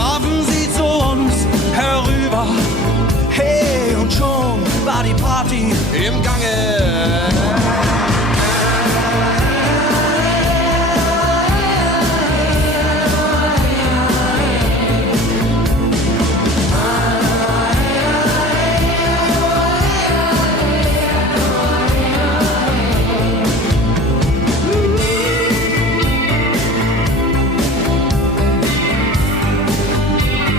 warfen sie zu uns herüber. Hey, und schon war die Party im Gange.